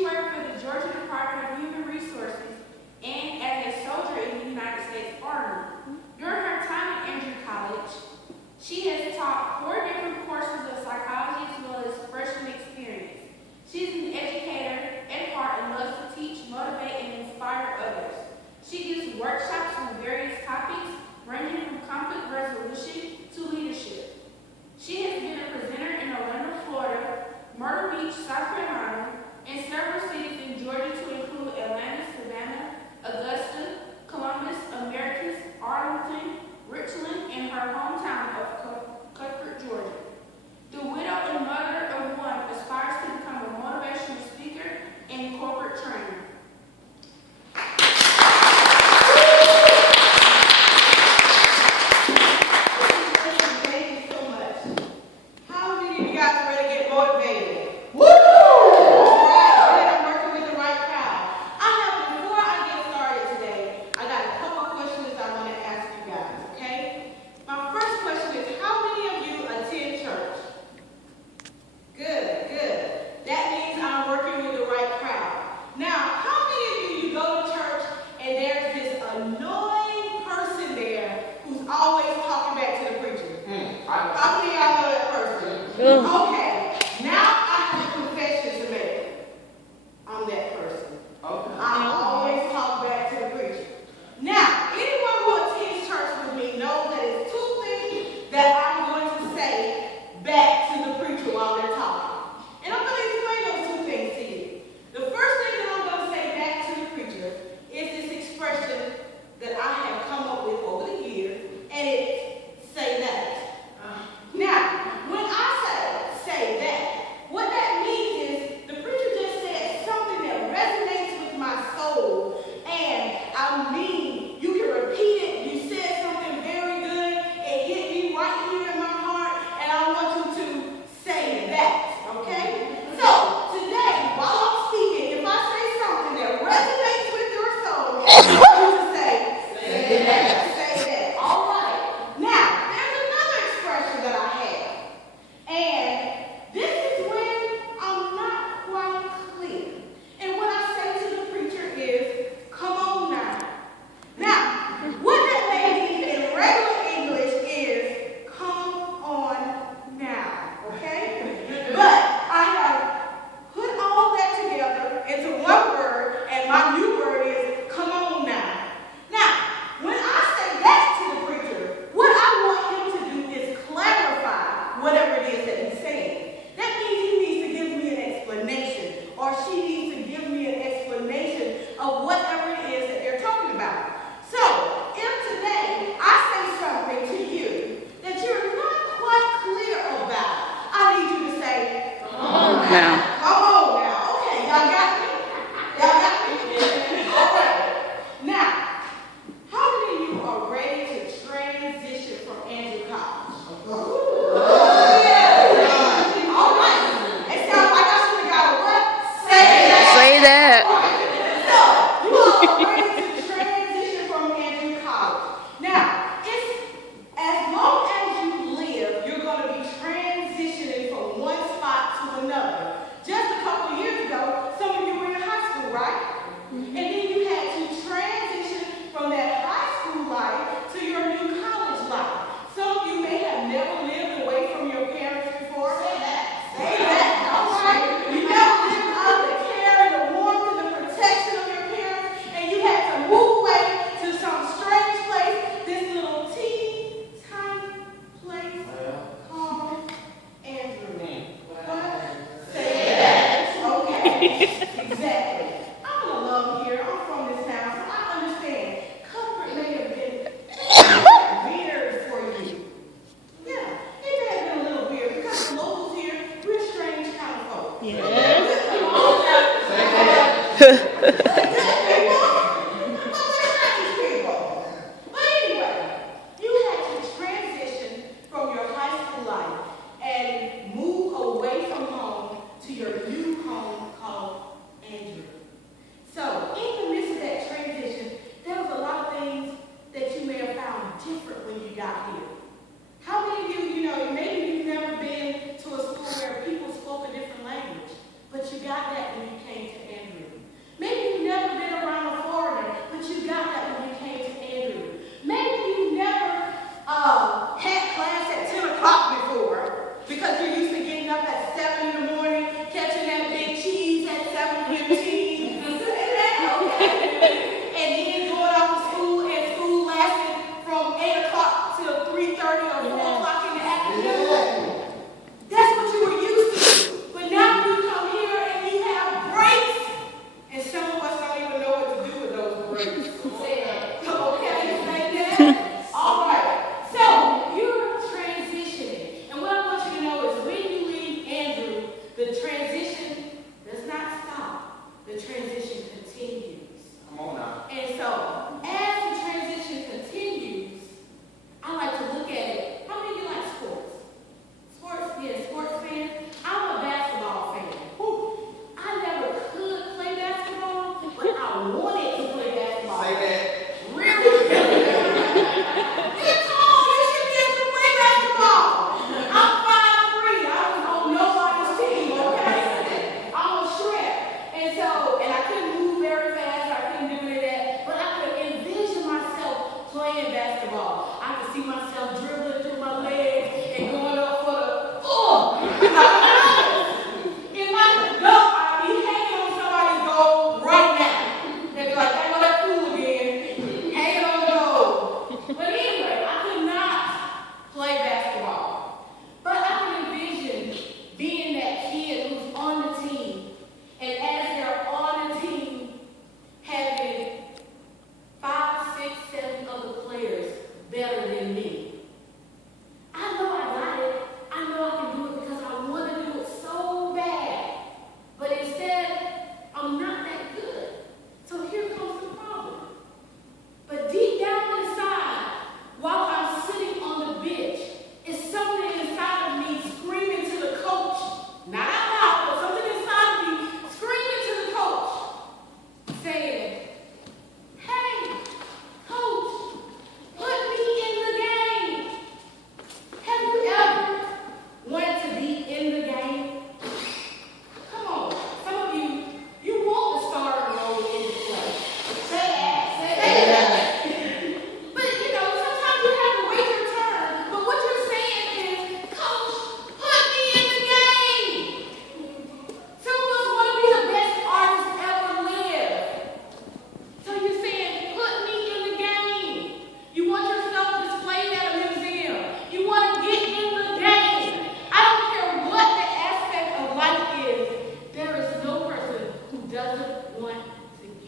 She worked for the Georgia Department of Human Resources and as a soldier in the United States Army. During her time at Andrew College, she has taught 4 different courses of psychology as well as freshman experience. She's an educator at heart and loves to teach, motivate, and inspire others. She gives workshops on various topics, ranging from conflict resolution to leadership. She has been a presenter in Orlando, Florida, Myrtle Beach, South Carolina, and several cities in Georgia to include Atlanta, Savannah, Augusta, Columbus, Americus, Arlington, Richland, and her hometown of Cuthbert, Georgia. The widow and mother of one aspires to become a motivational speaker and corporate trainer. Okay, now I have a confession to make. I'm that person. Okay. I always talk back to the preacher. Now, anyone who attends church with me knows that it's 2 things that I'm going to say back to the preacher while they're talking. And I'm going to explain those 2 things to you. The first thing that I'm going to say back to the preacher is this expression that I have come up with over the years, and it's say that. Now, when I say that, what that means is the preacher just said something that resonates with my soul, and I mean, you can repeat it, you said something very good, it hit me right here in my heart, and I want you to say that, okay? So, today, while I'm speaking, if I say something that resonates with your soul, I want you to say that. Say that. All right. Now, there's another expression that I have. And this is when I'm not quite clear. And what I say to the preacher is, come on now. Now, what that may mean in regular English is, come on now. Okay? But I have put all that together into one word, and my new word is, come on now. Now, when I say that to the preacher, what I want him to do is clarify whatever it is that he's saying. That means he needs to give me an explanation, or she needs to give me an explanation of whatever it is that they're talking about. So, if today I say something to you that you're not quite clear about, I need you to say, come on now. Come on now. Okay, y'all got me? Y'all got me? All right. Now, how many of you are ready to transition from Andrew College? Yeah. All right. It sounds like I should have got a what? Say that. Say that. All right. So, you all are ready to transition from Andrew College. Now, it's as long as you live, you're going to be transitioning from one spot to another. Just a couple years ago, some of you were in high school, right? And then you had to transition from that high school life to your new college life. Some of you may have never lived away from your parents before. Say that. Say that. All right. You never lived under the care and the warmth and the protection of your parents, and you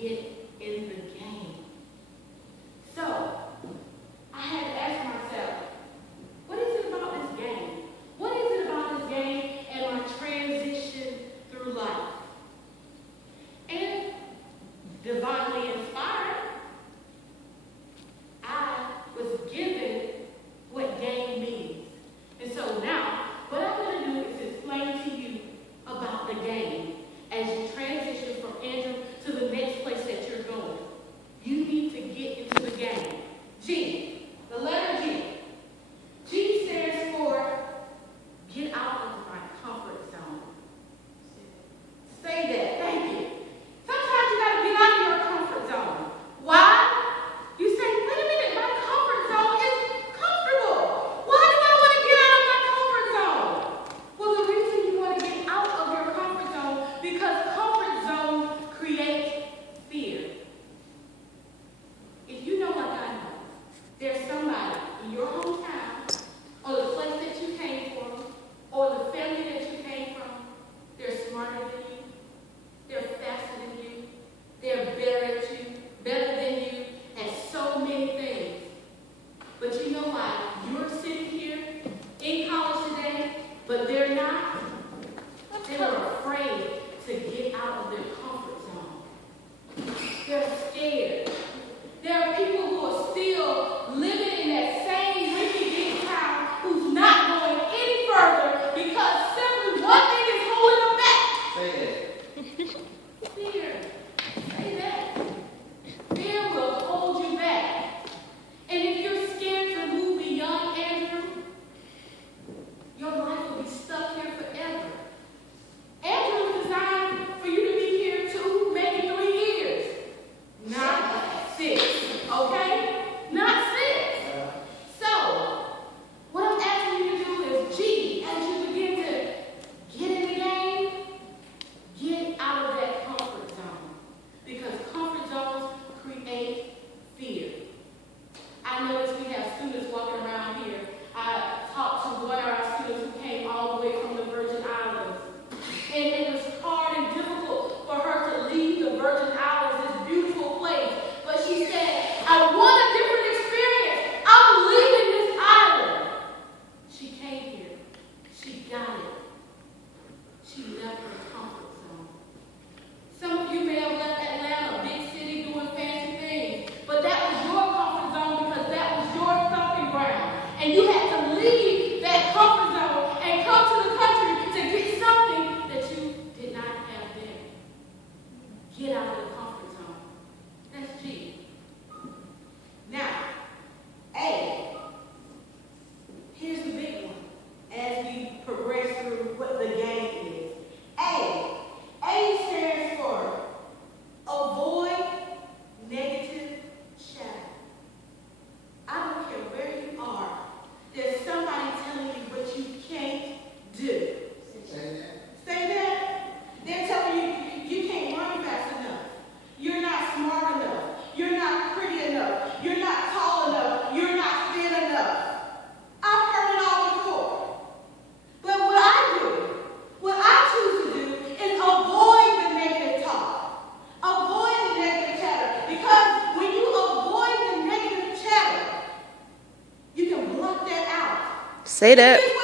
get in the game. So, I had to ask myself, what is it about this game? What is it about this game and my transition through life? And divinely inspired, I was given what game means. And so now, what I'm going to do is explain to you about the game as you transition from Andrew to the next place that you're going. You need to get into the game. G, the letter G. G stands for get out of my comfort zone. Say that. Thank you. Sometimes you got to get out of your comfort zone. Why? You say, wait a minute, my comfort zone is comfortable. Why do I want to get out of my comfort zone? Well, the reason you want to get out of your comfort zone because comfort zone creates fear. If you know like I know, there's somebody in your hometown or the place that you came from or the family that you came from, they're smarter than you, they're faster than you, they're better than you at so many things. But you know why you're sitting here in college today, but they're not? They're afraid to get out of their comfort zone. They're scared. There are people who are still living in that same rinky-dink town who's not going any further because simply one thing is holding them back. Say that. Fear. Say that. Fear will hold you back. And if you're scared to move beyond Andrew, your life will be stuck here forever. Andrew was designed for you to be here 2, maybe 3 years. Not 6. Okay? Not 6. So, what I'm asking you to do is, G, as you begin to get in the game, get out of that comfort zone. Because comfort zones create fear. I noticed we have students walking around here. I talked to one of our students who came all the way from the Virgin Islands. And it was hard and difficult for her to leave the Virgin Islands, this beautiful place. But she said, I want a different experience. I'm leaving this island. She came here. She got it. She left her comfort zone. Some of you may have left Atlanta, a big city, doing fancy things. But that was your comfort zone because that was your stomping ground. And you had to leave that comfort zone and come to the country to get something that you did not have there. Get out of the comfort zone. That's G. Now, A. Here's the big one as we progress through what the game is. A. A stands for avoid negative chatter. I don't care where you are. There's somebody telling you what you can't do. Say that. Say that. They're telling you you can't run fast enough. You're not smart enough. You're not pretty enough. You're not tall enough. You're not thin enough. I've heard it all before. But what I choose to do is avoid the negative talk. Avoid the negative chatter. Because when you avoid the negative chatter, you can block that out. Say that. Here's